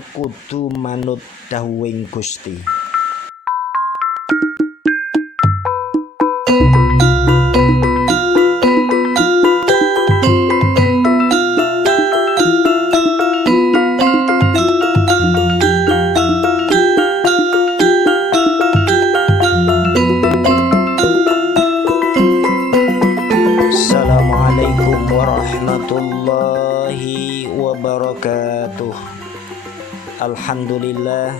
kudu manut dawuhing Gusti. Assalamualaikum warahmatullahi wabarakatuh. Alhamdulillah,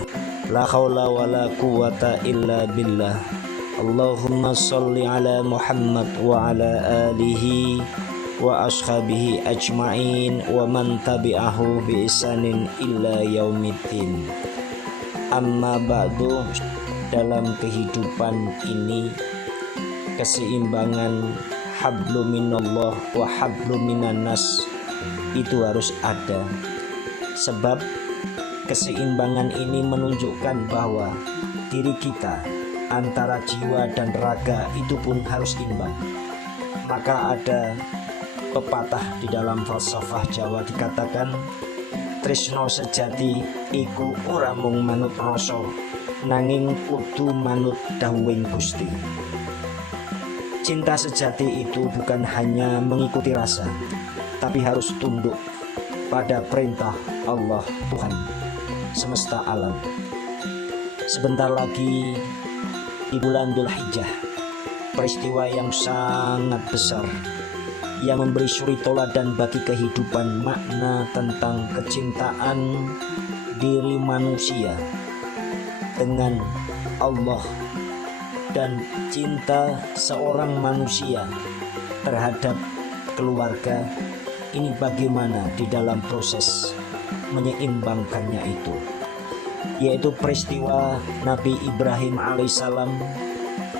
la haula wala quwata illa billah. Allahumma sholli ala Muhammad wa ala alihi wa ashabihi ajma'in wa man tabi'ahu bi ihsanin illa yaumiddin. Amma ba'du, dalam kehidupan ini keseimbangan hablum minallah wa hablum minannas itu harus ada. Sebab keseimbangan ini menunjukkan bahwa diri kita antara jiwa dan raga itu pun harus imbang. Maka ada pepatah di dalam falsafah Jawa dikatakan, tresno sejati iku ora mung manut rasa, nanging kudu manut dawuhing Gusti. Cinta sejati itu bukan hanya mengikuti rasa, tapi harus tunduk pada perintah Allah Tuhan semesta alam. Sebentar lagi di bulan Dzulhijjah, peristiwa yang sangat besar yang memberi suri toladan bagi kehidupan, makna tentang kecintaan diri manusia dengan Allah dan cinta seorang manusia terhadap keluarga. Ini bagaimana di dalam proses menyeimbangkannya itu, yaitu peristiwa Nabi Ibrahim alaihissalam,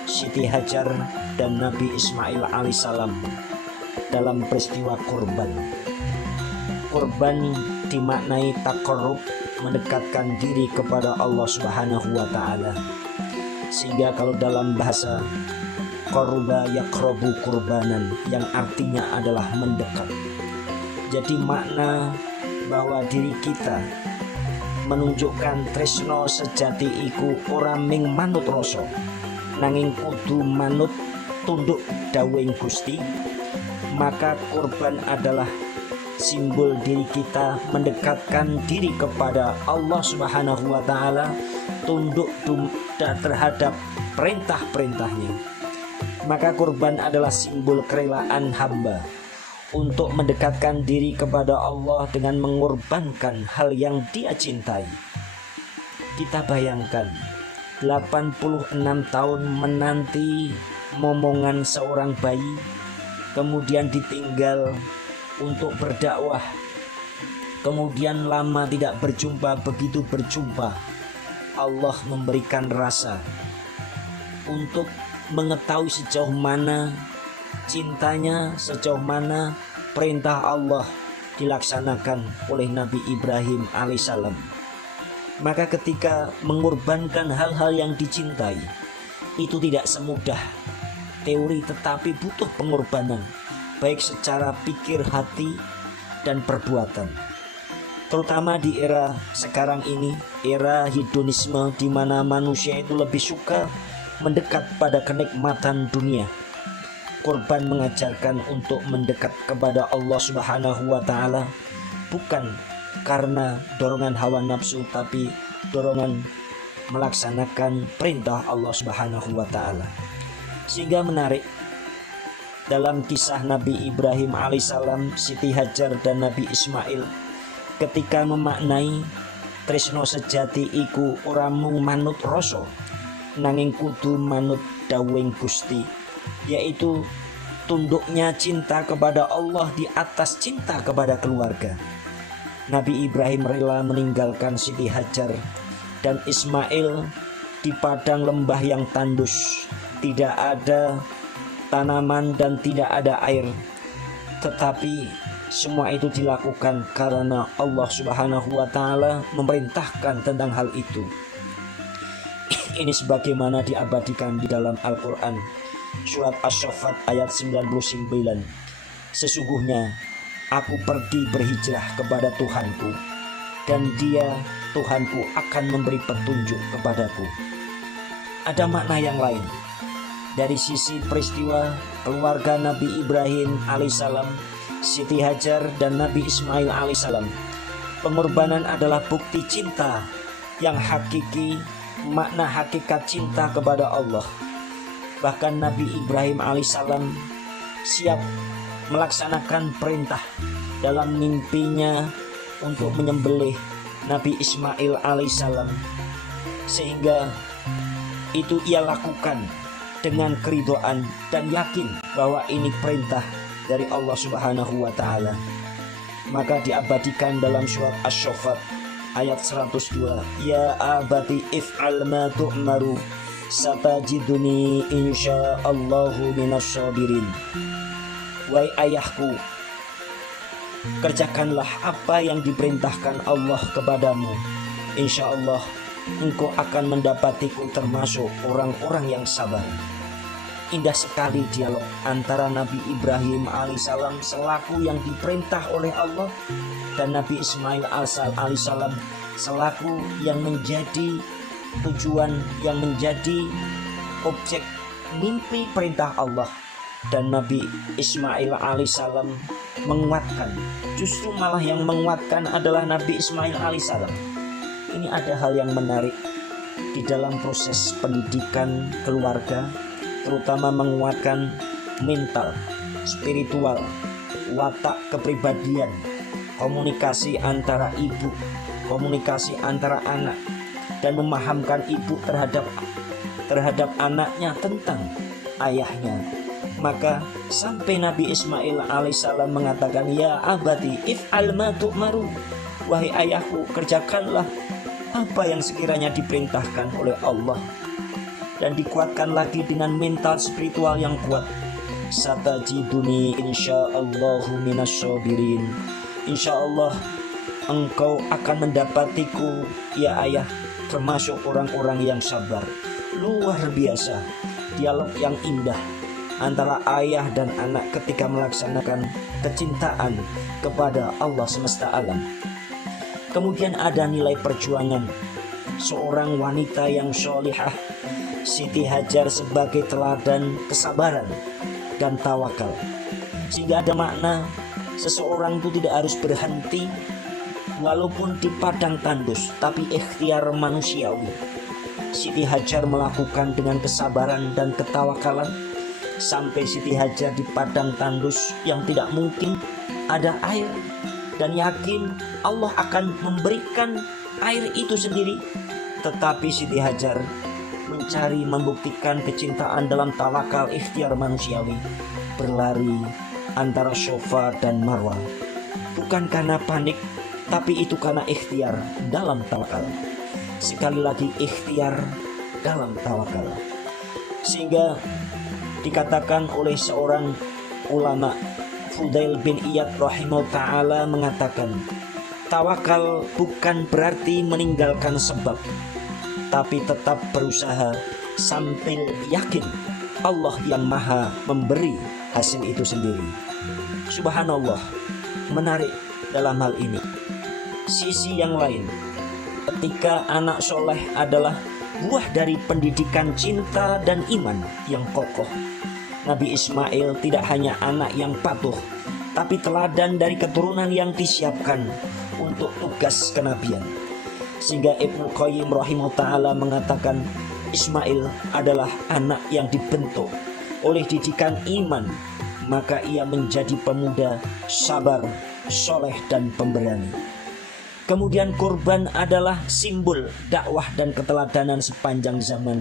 Siti Hajar dan Nabi Ismail alaihissalam dalam peristiwa kurban. Kurban dimaknai taqarrub, mendekatkan diri kepada Allah Subhanahu wa taala. Sehingga kalau dalam bahasa qarruba yaqrabu kurbanan, yang artinya adalah mendekat. Jadi makna bahwa diri kita menunjukkan tresno sejati iku ora ming manut rasa, nanging kudu manut tunduk dawuhing Gusti. Maka kurban adalah simbol diri kita mendekatkan diri kepada Allah Subhanahu wa taala, tunduk terhadap perintah-perintahnya. Maka kurban adalah simbol kerelaan hamba untuk mendekatkan diri kepada Allah dengan mengorbankan hal yang Dia cintai. Kita bayangkan 86 tahun menanti momongan seorang bayi, kemudian ditinggal untuk berdakwah, kemudian lama tidak berjumpa, begitu berjumpa Allah memberikan rasa untuk mengetahui sejauh mana cintanya, sejauh mana perintah Allah dilaksanakan oleh Nabi Ibrahim alaihissalam. Maka ketika mengorbankan hal-hal yang dicintai, itu tidak semudah teori, tetapi butuh pengorbanan, baik secara pikir, hati, dan perbuatan. Terutama di era sekarang ini, era hedonisme, di mana manusia itu lebih suka mendekat pada kenikmatan dunia. Kurban mengajarkan untuk mendekat kepada Allah Subhanahu wa taala, bukan karena dorongan hawa nafsu, tapi dorongan melaksanakan perintah Allah Subhanahu wa taala. Sehingga menarik dalam kisah Nabi Ibrahim alaihissalam, Siti Hajar dan Nabi Ismail ketika memaknai tresno sejati iku ora mung manut rasa, nanging kudu manut dawuhing Gusti, yaitu tunduknya cinta kepada Allah di atas cinta kepada keluarga. Nabi Ibrahim rela meninggalkan Siti Hajar dan Ismail di padang lembah yang tandus, tidak ada tanaman dan tidak ada air, tetapi semua itu dilakukan karena Allah Subhanahu wa taala memerintahkan tentang hal itu. Ini sebagaimana diabadikan di dalam Al-Quran, surat As-Saffat ayat 99. Sesungguhnya aku pergi berhijrah kepada Tuhanku, dan Dia Tuhanku akan memberi petunjuk kepadaku. Ada makna yang lain. Dari sisi peristiwa keluarga Nabi Ibrahim alaihissalam, Siti Hajar dan Nabi Ismail alaihissalam, pengorbanan adalah bukti cinta yang hakiki, makna hakikat cinta kepada Allah. Bahkan Nabi Ibrahim alaihissalam siap melaksanakan perintah dalam mimpinya untuk menyembelih Nabi Ismail alaihissalam, sehingga itu ia lakukan dengan keridhaan dan yakin bahwa ini perintah dari Allah Subhanahu wa taala. Maka diabadikan dalam surat Asy-Syaffat ayat 102, ya abati if'al ma tu'maru satajiduni insyaallahu minasyabirin. Wahai ayahku, kerjakanlah apa yang diperintahkan Allah kepadamu. Insya Allah engkau akan mendapatiku termasuk orang-orang yang sabar. Indah sekali dialog antara Nabi Ibrahim alaihissalam selaku yang diperintah oleh Allah dan Nabi Ismail alaihissalam selaku yang menjadi tujuan, yang menjadi objek mimpi perintah Allah. Dan Nabi Ismail alaihissalam menguatkan, justru malah yang menguatkan adalah Nabi Ismail alaihissalam. Ini ada hal yang menarik di dalam proses pendidikan keluarga, terutama menguatkan mental, spiritual, watak kepribadian, komunikasi antara ibu, komunikasi antara anak, dan memahamkan ibu terhadap anaknya tentang ayahnya. Maka sampai Nabi Ismail alaihissalam mengatakan, ya abati if'al ma tu'maru, wahai ayahku, kerjakanlah apa yang sekiranya diperintahkan oleh Allah. Dan dikuatkan lagi dengan mental spiritual yang kuat, satajiduni insyaallahu minasyabirin. Insyaallah engkau akan mendapatiku ya ayah termasuk orang-orang yang sabar. Luar biasa dialog yang indah antara ayah dan anak ketika melaksanakan kecintaan kepada Allah semesta alam. Kemudian ada nilai perjuangan seorang wanita yang sholihah, Siti Hajar, sebagai teladan kesabaran dan tawakal. Sehingga ada makna seseorang itu tidak harus berhenti walaupun di padang tandus, tapi ikhtiar manusiawi. Siti Hajar melakukan dengan kesabaran dan ketawakalan sampai Siti Hajar di padang tandus yang tidak mungkin ada air, dan yakin Allah akan memberikan air itu sendiri. Tetapi Siti Hajar mencari, membuktikan kecintaan dalam tawakal ikhtiar manusiawi, berlari antara Safa dan Marwah, bukan karena panik, tapi itu karena ikhtiar dalam tawakal. Sekali lagi ikhtiar dalam tawakal. Sehingga dikatakan oleh seorang ulama, Fudail bin Iyad rahimahullah ta'ala mengatakan, tawakal bukan berarti meninggalkan sebab, tapi tetap berusaha sambil yakin Allah yang maha memberi hasil itu sendiri. Subhanallah, menarik dalam hal ini. Sisi yang lain, ketika anak soleh adalah buah dari pendidikan cinta dan iman yang kokoh. Nabi Ismail tidak hanya anak yang patuh, tapi teladan dari keturunan yang disiapkan untuk tugas kenabian. Sehingga Ibnu Qayyim rahimahullah ta'ala mengatakan, Ismail adalah anak yang dibentuk oleh didikan iman, maka ia menjadi pemuda sabar, soleh dan pemberani. Kemudian kurban adalah simbol dakwah dan keteladanan sepanjang zaman.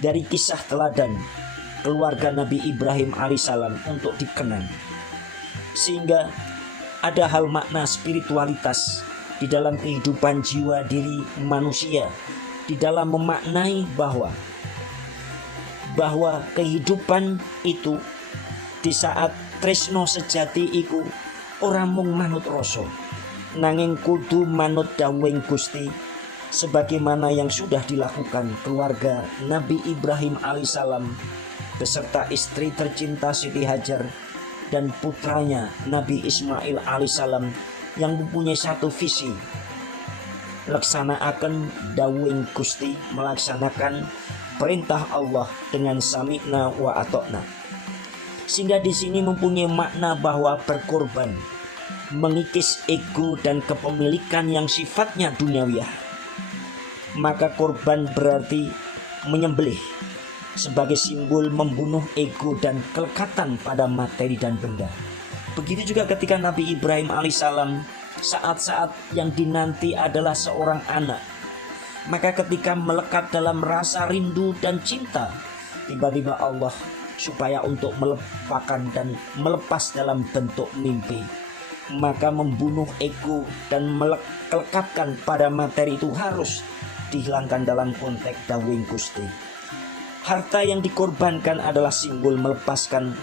Dari kisah teladan keluarga Nabi Ibrahim alaihissalam untuk dikenang. Sehingga ada hal makna spiritualitas di dalam kehidupan jiwa diri manusia, di dalam memaknai bahwa kehidupan itu di saat tresno sejati iku ora mung manut rasa, nanging kudu manut dawuhing Gusti, sebagaimana yang sudah dilakukan keluarga Nabi Ibrahim alaihissalam beserta istri tercinta Siti Hajar dan putranya Nabi Ismail alaihissalam yang mempunyai satu visi, laksanakaken dawuhing Gusti, melaksanakan perintah Allah dengan sami'na wa atokna. Sehingga di sini mempunyai makna bahwa berkorban mengikis ego dan kepemilikan yang sifatnya duniawiah. Maka korban berarti menyembelih sebagai simbol membunuh ego dan kelekatan pada materi dan benda. Begitu juga ketika Nabi Ibrahim alaihissalam, saat-saat yang dinanti adalah seorang anak. Maka ketika melekat dalam rasa rindu dan cinta, tiba-tiba Allah supaya untuk melupakan dan melepas dalam bentuk mimpi, maka membunuh ego dan melekatkan pada materi itu harus dihilangkan dalam konteks dawuhing Gusti. Harta yang dikorbankan adalah simbol melepaskan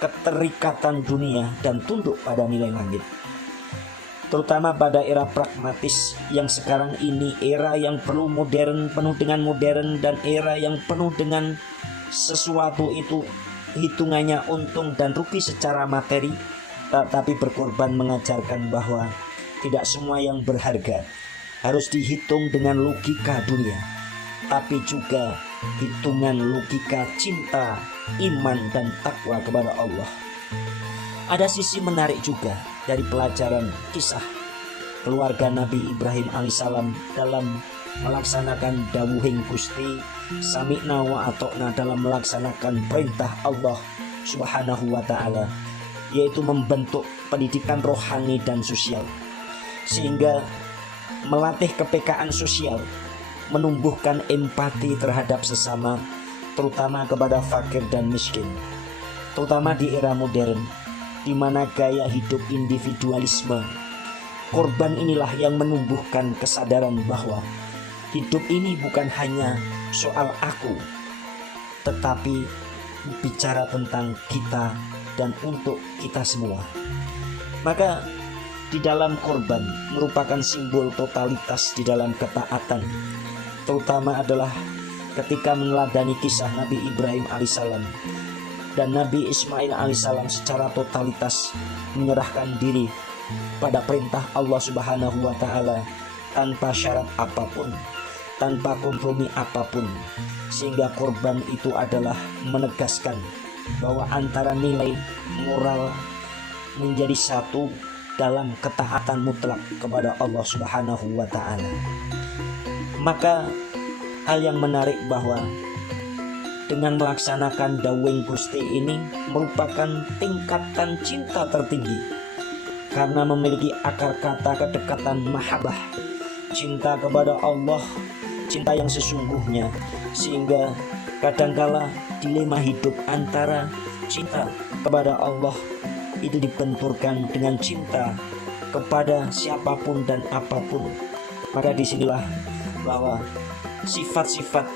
keterikatan dunia dan tunduk pada nilai langit. Terutama pada era pragmatis yang sekarang ini, era yang perlu modern, penuh dengan modern, dan era yang penuh dengan sesuatu itu hitungannya untung dan rugi secara materi. Tapi berkorban mengajarkan bahwa tidak semua yang berharga harus dihitung dengan logika dunia, tapi juga hitungan logika cinta, iman, dan takwa kepada Allah. Ada sisi menarik juga dari pelajaran kisah keluarga Nabi Ibrahim alaihissalam dalam melaksanakan dawuhing Gusti, sami'na wa atokna, dalam melaksanakan perintah Allah subhanahu wa ta'ala, yaitu membentuk pendidikan rohani dan sosial, sehingga melatih kepekaan sosial, menumbuhkan empati terhadap sesama, terutama kepada fakir dan miskin. Terutama di era modern, di mana gaya hidup individualisme, korban inilah yang menumbuhkan kesadaran bahwa hidup ini bukan hanya soal aku, tetapi bicara tentang kita dan untuk kita semua. Maka di dalam korban merupakan simbol totalitas di dalam ketaatan, terutama adalah ketika meneladani kisah Nabi Ibrahim alaihissalam dan Nabi Ismail alaihissalam secara totalitas menyerahkan diri pada perintah Allah subhanahu wa ta'ala tanpa syarat apapun, tanpa kompromi apapun, sehingga korban itu adalah menegaskan bahwa antara nilai moral menjadi satu dalam ketaatan mutlak kepada Allah subhanahu wa ta'ala. Maka hal yang menarik bahwa dengan melaksanakan dawuhing Gusti ini merupakan tingkatan cinta tertinggi, karena memiliki akar kata kedekatan mahabbah, cinta kepada Allah, cinta yang sesungguhnya, sehingga kadangkala dilema hidup antara cinta kepada Allah itu dibenturkan dengan cinta kepada siapapun dan apapun. Maka disinilah bahwa sifat-sifat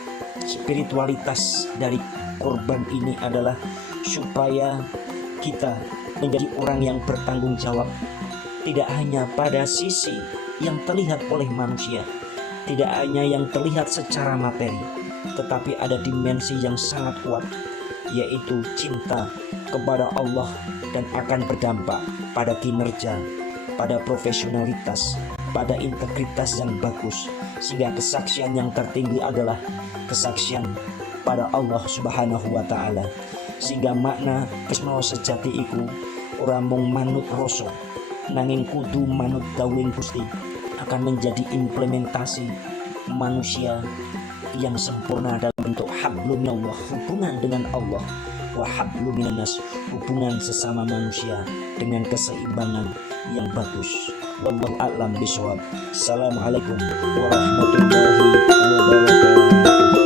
spiritualitas dari korban ini adalah supaya kita menjadi orang yang bertanggung jawab, tidak hanya pada sisi yang terlihat oleh manusia, tidak hanya yang terlihat secara materi, tetapi ada dimensi yang sangat kuat, yaitu cinta kepada Allah, dan akan berdampak pada kinerja, pada profesionalitas, pada integritas yang bagus, sehingga kesaksian yang tertinggi adalah kesaksian pada Allah subhanahu wa ta'ala. Sehingga makna kesmawa sejati iku ora mung manut rasa, nanging kudu manut dawuhing Gusti, akan menjadi implementasi manusia yang sempurna dalam bentuk hablum minallah, hubungan dengan Allah, wa hablum minannas, hubungan sesama manusia dengan keseimbangan yang bagus. Wallahu a'lam bishawab. Assalamualaikum warahmatullahi wabarakatuh.